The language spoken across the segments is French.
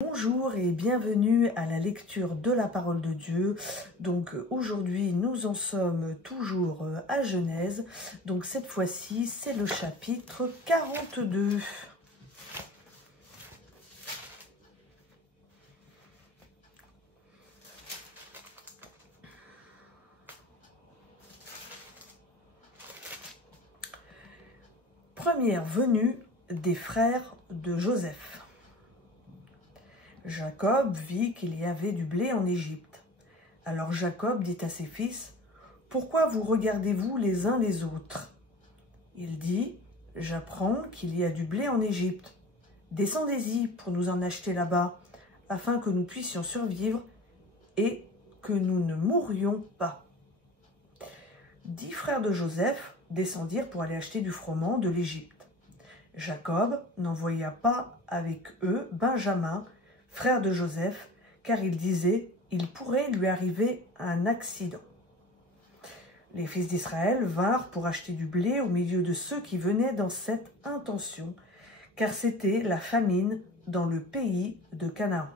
Bonjour et bienvenue à la lecture de la parole de Dieu. Donc aujourd'hui nous en sommes toujours à Genèse. Donc cette fois-ci c'est le chapitre 42. Première venue des frères de Joseph. Jacob vit qu'il y avait du blé en Égypte. Alors Jacob dit à ses fils, « Pourquoi vous regardez-vous les uns les autres ?» Il dit, « J'apprends qu'il y a du blé en Égypte. Descendez-y pour nous en acheter là-bas, afin que nous puissions survivre et que nous ne mourions pas. » 10 frères de Joseph descendirent pour aller acheter du froment de l'Égypte. Jacob n'envoya pas avec eux Benjamin, frère de Joseph, car il disait « Il pourrait lui arriver un accident. » Les fils d'Israël vinrent pour acheter du blé au milieu de ceux qui venaient dans cette intention, car c'était la famine dans le pays de Canaan.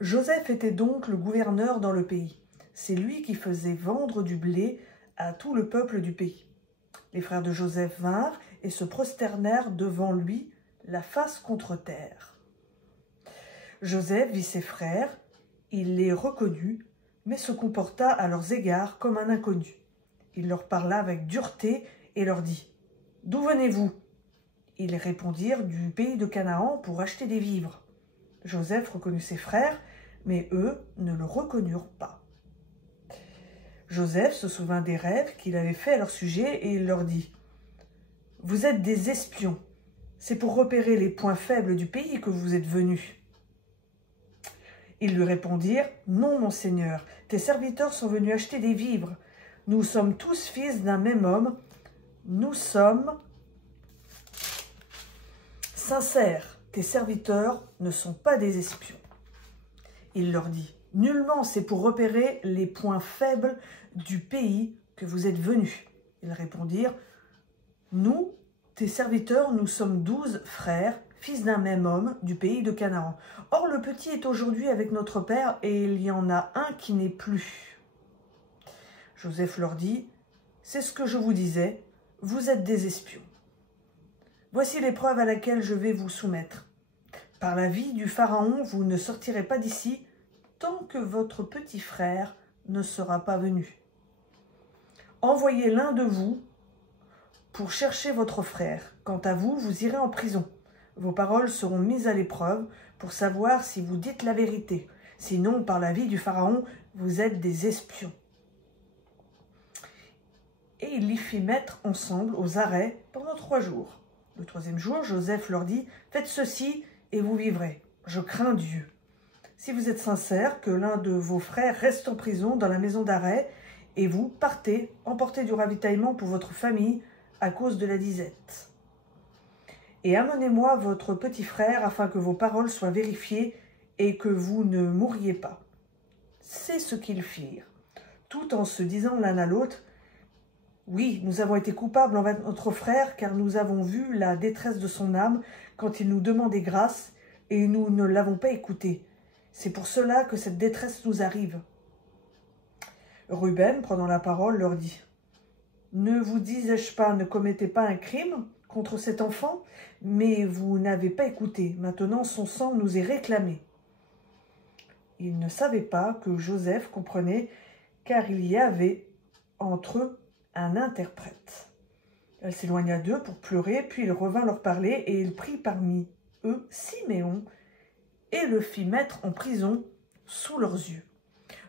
Joseph était donc le gouverneur dans le pays. C'est lui qui faisait vendre du blé à tout le peuple du pays. Les frères de Joseph vinrent et se prosternèrent devant lui, la face contre terre. Joseph vit ses frères, il les reconnut, mais se comporta à leurs égards comme un inconnu. Il leur parla avec dureté et leur dit « D'où venez-vous » Ils répondirent « Du pays de Canaan pour acheter des vivres. » Joseph reconnut ses frères, mais eux ne le reconnurent pas. Joseph se souvint des rêves qu'il avait faits à leur sujet et il leur dit « Vous êtes des espions, c'est pour repérer les points faibles du pays que vous êtes venus. » Ils lui répondirent « Non, mon Seigneur, tes serviteurs sont venus acheter des vivres. Nous sommes tous fils d'un même homme. Nous sommes sincères. Tes serviteurs ne sont pas des espions. » Il leur dit « Nullement, c'est pour repérer les points faibles du pays que vous êtes venus. » Ils répondirent « Nous, tes serviteurs, nous sommes 12 frères, fils d'un même homme, du pays de Canaan. Or, le petit est aujourd'hui avec notre père, et il y en a un qui n'est plus. » Joseph leur dit, « C'est ce que je vous disais, vous êtes des espions. Voici l'épreuve à laquelle je vais vous soumettre. Par la vie du Pharaon, vous ne sortirez pas d'ici tant que votre petit frère ne sera pas venu. Envoyez l'un de vous pour chercher votre frère. Quant à vous, vous irez en prison. Vos paroles seront mises à l'épreuve pour savoir si vous dites la vérité. Sinon, par la vie du Pharaon, vous êtes des espions. » Et il les fit mettre ensemble aux arrêts pendant 3 jours. Le 3e jour, Joseph leur dit « Faites ceci et vous vivrez. Je crains Dieu. Si vous êtes sincères, que l'un de vos frères reste en prison dans la maison d'arrêt, et vous partez, emportez du ravitaillement pour votre famille à cause de la disette. Et amenez-moi votre petit frère afin que vos paroles soient vérifiées et que vous ne mouriez pas. » C'est ce qu'ils firent, tout en se disant l'un à l'autre, « Oui, nous avons été coupables envers notre frère, car nous avons vu la détresse de son âme quand il nous demandait grâce, et nous ne l'avons pas écouté. C'est pour cela que cette détresse nous arrive. » Ruben, prenant la parole, leur dit, « Ne vous disais-je pas, ne commettez pas un crime contre cet enfant, mais vous n'avez pas écouté. Maintenant, son sang nous est réclamé. » Ils ne savaient pas que Joseph comprenait, car il y avait entre eux un interprète. Elle s'éloigna d'eux pour pleurer, puis il revint leur parler, et il prit parmi eux Siméon, et le fit mettre en prison sous leurs yeux.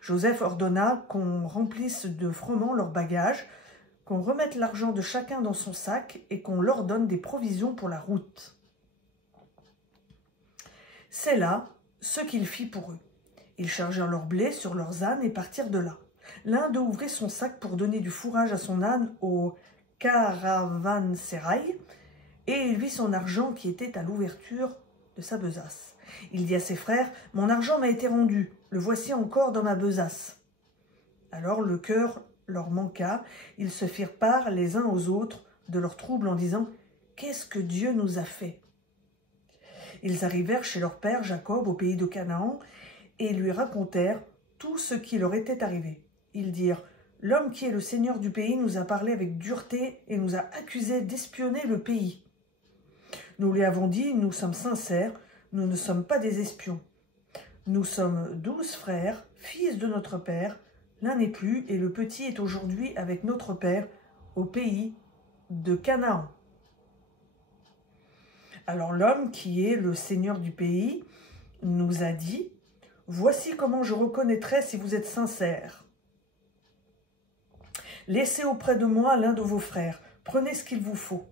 Joseph ordonna qu'on remplisse de froment leurs bagages, qu'on remette l'argent de chacun dans son sac et qu'on leur donne des provisions pour la route. C'est là ce qu'il fit pour eux. Ils chargèrent leur blé sur leurs ânes et partirent de là. L'un d'eux ouvrit son sac pour donner du fourrage à son âne au caravansérail, et il vit son argent qui était à l'ouverture de sa besace. Il dit à ses frères, « Mon argent m'a été rendu, le voici encore dans ma besace. » Alors le cœur leur manqua, ils se firent part les uns aux autres de leur trouble en disant « Qu'est-ce que Dieu nous a fait ?» Ils arrivèrent chez leur père Jacob au pays de Canaan et lui racontèrent tout ce qui leur était arrivé. Ils dirent « L'homme qui est le seigneur du pays nous a parlé avec dureté et nous a accusés d'espionner le pays. Nous lui avons dit « Nous sommes sincères, nous ne sommes pas des espions. Nous sommes 12 frères, fils de notre père. L'un n'est plus et le petit est aujourd'hui avec notre père au pays de Canaan. » Alors l'homme qui est le seigneur du pays nous a dit « Voici comment je reconnaîtrai si vous êtes sincères. Laissez auprès de moi l'un de vos frères, prenez ce qu'il vous faut,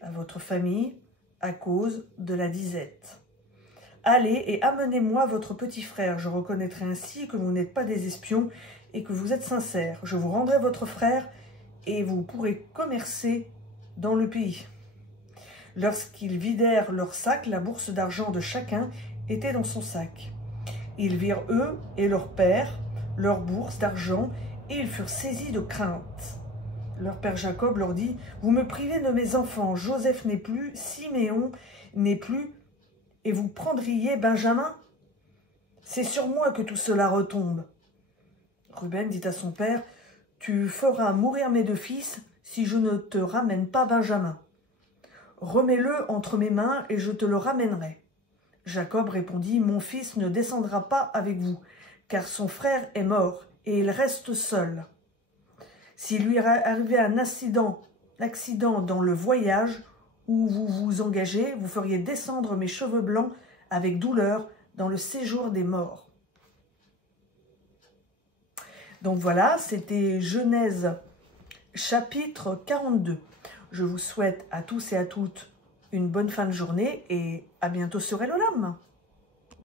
à votre famille, à cause de la disette. Allez et amenez-moi votre petit frère, je reconnaîtrai ainsi que vous n'êtes pas des espions et que vous êtes sincères. Je vous rendrai votre frère et vous pourrez commercer dans le pays. » Lorsqu'ils vidèrent leur sac, la bourse d'argent de chacun était dans son sac. Ils virent eux et leur père, leur bourse d'argent, et ils furent saisis de crainte. Leur père Jacob leur dit « Vous me privez de mes enfants, Joseph n'est plus, Siméon n'est plus, et vous prendriez Benjamin? C'est sur moi que tout cela retombe. » Ruben dit à son père « Tu feras mourir mes 2 fils si je ne te ramène pas Benjamin. Remets-le entre mes mains et je te le ramènerai. » Jacob répondit « Mon fils ne descendra pas avec vous, car son frère est mort et il reste seul. S'il lui arrivait un accident dans le voyage où vous vous engagez, vous feriez descendre mes cheveux blancs avec douleur dans le séjour des morts. » Donc voilà, c'était Genèse chapitre 42. Je vous souhaite à tous et à toutes une bonne fin de journée et à bientôt sur Hello Lam.